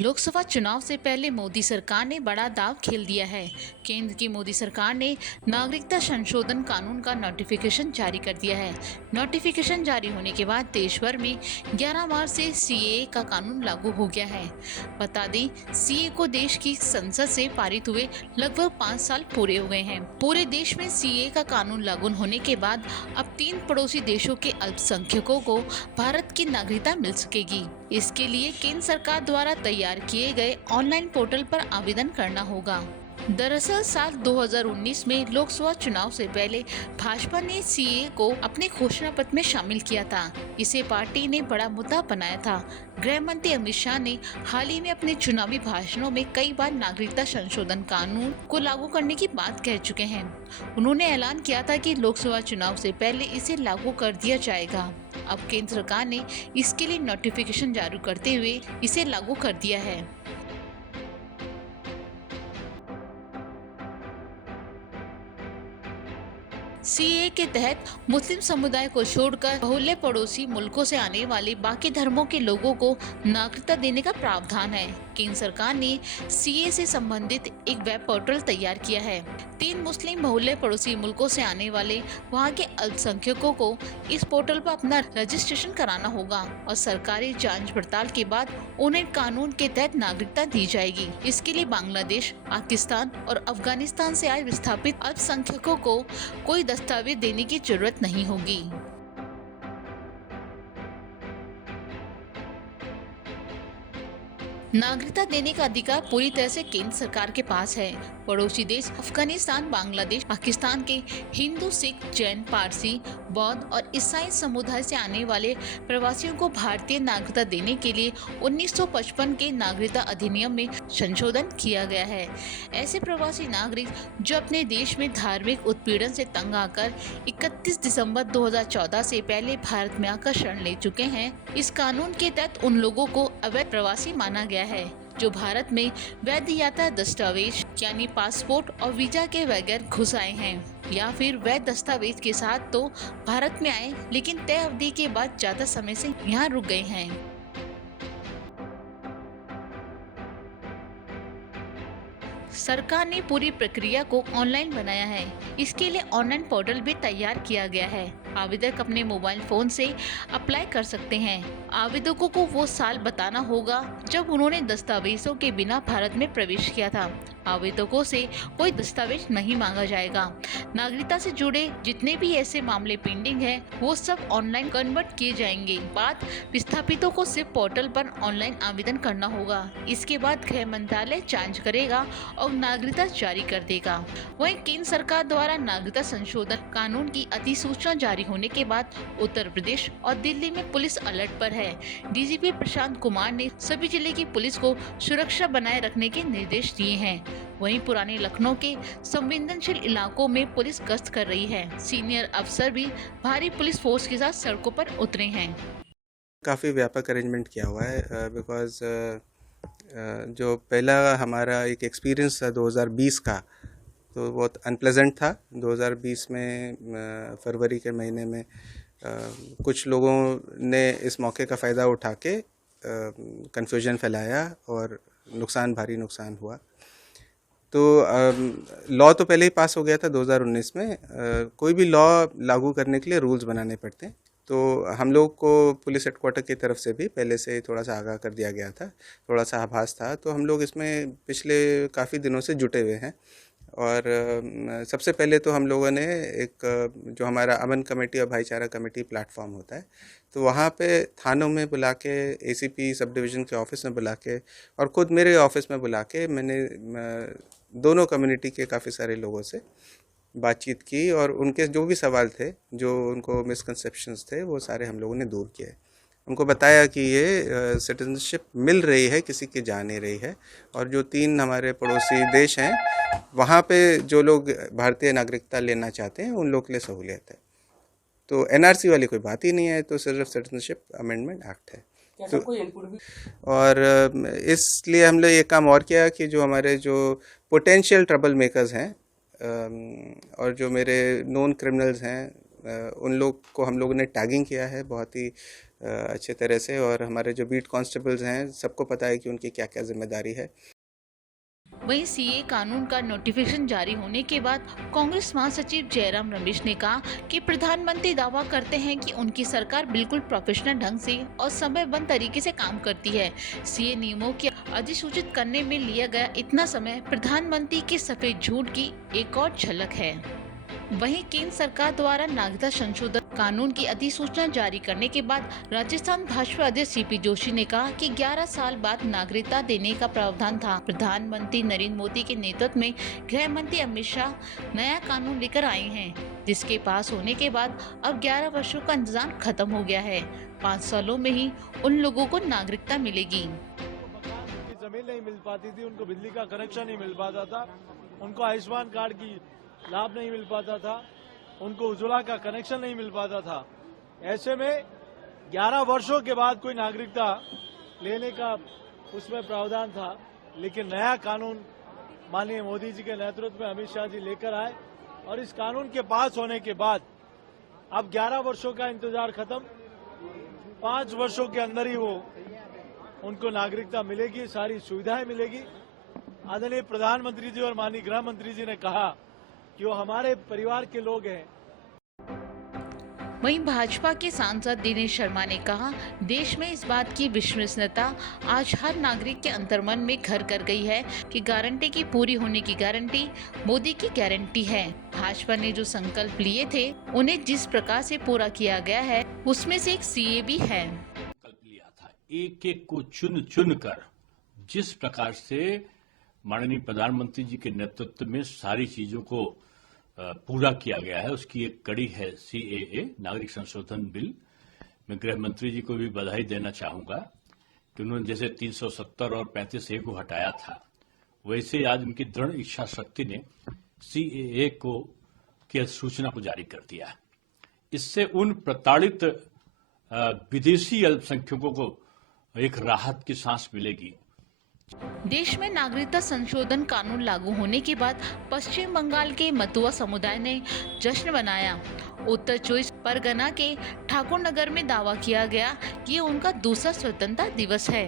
लोकसभा चुनाव से पहले मोदी सरकार ने बड़ा दांव खेल दिया है। केंद्र की मोदी सरकार ने नागरिकता संशोधन कानून का नोटिफिकेशन जारी कर दिया है। नोटिफिकेशन जारी होने के बाद देश भर में 11 मार्च से सीएए का कानून लागू हो गया है। बता दें, सीएए को देश की संसद से पारित हुए लगभग 5 साल पूरे हो गए हैं। पूरे देश में सीएए का कानून लागू होने के बाद अब 3 पड़ोसी देशों के अल्पसंख्यकों को भारत की नागरिकता मिल सकेगी। इसके लिए केंद्र सरकार द्वारा तैयार किए गए ऑनलाइन पोर्टल पर आवेदन करना होगा। दरअसल साल 2019 में लोकसभा चुनाव से पहले भाजपा ने सीएए को अपने घोषणा पत्र में शामिल किया था। इसे पार्टी ने बड़ा मुद्दा बनाया था। गृह मंत्री अमित शाह ने हाल ही में अपने चुनावी भाषणों में कई बार नागरिकता संशोधन कानून को लागू करने की बात कह चुके हैं। उन्होंने ऐलान किया था कि लोकसभा चुनाव से पहले इसे लागू कर दिया जाएगा। अब केंद्र सरकार ने इसके लिए नोटिफिकेशन जारी करते हुए इसे लागू कर दिया है। सीएए के तहत मुस्लिम समुदाय को छोड़कर बहुल्य पड़ोसी मुल्कों से आने वाले बाकी धर्मों के लोगों को नागरिकता देने का प्रावधान है। केंद्र सरकार ने सीएए से संबंधित एक वेब पोर्टल तैयार किया है। 3 मुस्लिम बहुल्य पड़ोसी मुल्कों से आने वाले वहां के अल्पसंख्यकों को इस पोर्टल पर अपना रजिस्ट्रेशन कराना होगा और सरकारी जांच पड़ताल के बाद उन्हें कानून के तहत नागरिकता दी जाएगी। इसके लिए बांग्लादेश, पाकिस्तान और अफगानिस्तान से आए विस्थापित अल्पसंख्यकों को कोई दस्तावेज देने की जरूरत नहीं होगी। नागरिकता देने का अधिकार पूरी तरह से केंद्र सरकार के पास है। पड़ोसी देश अफगानिस्तान, बांग्लादेश, पाकिस्तान के हिंदू, सिख, जैन, पारसी, बौद्ध और ईसाई समुदाय से आने वाले प्रवासियों को भारतीय नागरिकता देने के लिए 1955 के नागरिकता अधिनियम में संशोधन किया गया है। ऐसे प्रवासी नागरिक जो अपने देश में धार्मिक उत्पीड़न से तंग आकर 31 दिसंबर 2014 से पहले भारत में आकर शरण ले चुके हैं, इस कानून के तहत उन लोगों को अवैध प्रवासी माना गया है जो भारत में वैध यात्रा दस्तावेज यानी पासपोर्ट और वीजा के बगैर घुस आए हैं या फिर वैध दस्तावेज के साथ तो भारत में आए लेकिन तय अवधि के बाद ज्यादा समय से यहाँ रुक गए हैं। सरकार ने पूरी प्रक्रिया को ऑनलाइन बनाया है। इसके लिए ऑनलाइन पोर्टल भी तैयार किया गया है। आवेदक अपने मोबाइल फोन से अप्लाई कर सकते हैं। आवेदकों को वो साल बताना होगा जब उन्होंने दस्तावेजों के बिना भारत में प्रवेश किया था। आवेदकों से कोई दस्तावेज नहीं मांगा जाएगा। नागरिकता से जुड़े जितने भी ऐसे मामले पेंडिंग हैं, वो सब ऑनलाइन कन्वर्ट किए जाएंगे। बाद विस्थापितों को सिर्फ पोर्टल पर ऑनलाइन आवेदन करना होगा। इसके बाद गृह मंत्रालय जांच करेगा और नागरिकता जारी कर देगा। वहीं केंद्र सरकार द्वारा नागरिकता संशोधन कानून की अधिसूचना जारी होने के बाद उत्तर प्रदेश और दिल्ली में पुलिस अलर्ट पर है। डीजीपी प्रशांत कुमार ने सभी जिले की पुलिस को सुरक्षा बनाए रखने के निर्देश दिए हैं। वहीं पुराने लखनऊ के संवेदनशील इलाकों में पुलिस गश्त कर रही है। सीनियर अफसर भी भारी पुलिस फोर्स के साथ सड़कों पर उतरे हैं। काफ़ी व्यापक अरेंजमेंट किया हुआ है बिकॉज़ जो पहला हमारा एक एक्सपीरियंस था 2020 का, तो बहुत अनप्लेजेंट था। 2020 में फरवरी के महीने में कुछ लोगों ने इस मौके का फ़ायदा उठा के कन्फ्यूजन फैलाया और भारी नुकसान हुआ। तो लॉ तो पहले ही पास हो गया था 2019 में। कोई भी लॉ लागू करने के लिए रूल्स बनाने पड़ते हैं। तो हम लोग को पुलिस हेडक्वार्टर की तरफ से भी पहले से थोड़ा सा आगाह कर दिया गया था, थोड़ा सा आभास था। तो हम लोग इसमें पिछले काफ़ी दिनों से जुटे हुए हैं। और सबसे पहले तो हम लोगों ने एक जो हमारा अमन कमेटी और भाईचारा कमेटी प्लेटफॉर्म होता है, तो वहाँ पे थानों में बुला के, एसीपी सब डिवीज़न के ऑफिस में बुला के और ख़ुद मेरे ऑफिस में बुला के मैंने दोनों कम्युनिटी के काफ़ी सारे लोगों से बातचीत की और उनके जो भी सवाल थे, जो उनको मिसकंसेप्शंस थे, वो सारे हम लोगों ने दूर किए। उनको बताया कि ये सिटीजनशिप मिल रही है, किसी की जा नहीं रही है। और जो 3 हमारे पड़ोसी देश हैं, वहाँ पे जो लोग भारतीय नागरिकता लेना चाहते हैं, उन लोग के लिए सहूलियत है। तो एनआरसी वाली कोई बात ही नहीं है, तो सिर्फ सिटीजनशिप अमेंडमेंट एक्ट है। तो और इसलिए हम लोग ये काम और किया कि जो हमारे जो पोटेंशियल ट्रबल मेकर्स हैं और जो मेरे नोन क्रिमिनल्स हैं, उन लोग को हम लोगों ने टैगिंग किया है बहुत ही अच्छे तरह से, और हमारे जो बीट कांस्टेबल्स हैं सबको पता है कि उनकी क्या क्या जिम्मेदारी है। वहीं सीए कानून का नोटिफिकेशन जारी होने के बाद कांग्रेस महासचिव जयराम रमेश ने कहा कि प्रधानमंत्री दावा करते हैं कि उनकी सरकार बिल्कुल प्रोफेशनल ढंग से और समयबद्ध तरीके से काम करती है। सीए नियमों की अधिसूचित करने में लिया गया इतना समय प्रधानमंत्री के सफेद झूठ की एक और झलक है। वहीं केंद्र सरकार द्वारा नागरिकता संशोधन कानून की अधिसूचना जारी करने के बाद राजस्थान भाजपा अध्यक्ष सीपी जोशी ने कहा कि 11 साल बाद नागरिकता देने का प्रावधान था। प्रधानमंत्री नरेंद्र मोदी के नेतृत्व में गृह मंत्री अमित शाह नया कानून लेकर आए हैं, जिसके पास होने के बाद अब 11 वर्षों का इंतजार खत्म हो गया है। 5 सालों में ही उन लोगों को नागरिकता मिलेगी। जमीन नहीं मिल पाती थी, उनको बिजली का कनेक्शन नहीं मिल पाता था, उनको आयुष्मान कार्ड की लाभ नहीं मिल पाता था, उनको उज्ज्वला का कनेक्शन नहीं मिल पाता था। ऐसे में 11 वर्षों के बाद कोई नागरिकता लेने का उसमें प्रावधान था, लेकिन नया कानून माननीय मोदी जी के नेतृत्व में अमित शाह जी लेकर आए और इस कानून के पास होने के बाद अब 11 वर्षों का इंतजार खत्म, 5 वर्षों के अंदर ही वो उनको नागरिकता मिलेगी, सारी सुविधाएं मिलेगी। आदरणीय प्रधानमंत्री जी और माननीय गृह मंत्री जी ने कहा कि वो हमारे परिवार के लोग हैं। वहीं भाजपा के सांसद दिनेश शर्मा ने कहा, देश में इस बात की विश्वसनीयता आज हर नागरिक के अंतर्मन में घर कर गई है कि गारंटी की पूरी होने की गारंटी मोदी की गारंटी है। भाजपा ने जो संकल्प लिए थे उन्हें जिस प्रकार से पूरा किया गया है उसमें से एक सीए भी है। संकल्प लिया था, एक एक को चुन चुन कर जिस प्रकार से माननीय प्रधानमंत्री जी के नेतृत्व में सारी चीजों को पूरा किया गया है, उसकी एक कड़ी है सीएए, नागरिक संशोधन बिल। मैं गृह मंत्री जी को भी बधाई देना चाहूंगा कि उन्होंने जैसे 370 और 35A को हटाया था, वैसे आज उनकी दृढ़ इच्छा शक्ति ने सीएए को की अधिसूचना को जारी कर दिया। इससे उन प्रताड़ित विदेशी अल्पसंख्यकों को एक राहत की सांस मिलेगी। देश में नागरिकता संशोधन कानून लागू होने के बाद पश्चिम बंगाल के मतुआ समुदाय ने जश्न मनाया। उत्तर 24 परगना के ठाकुर नगर में दावा किया गया कि ये उनका दूसरा स्वतंत्रता दिवस है।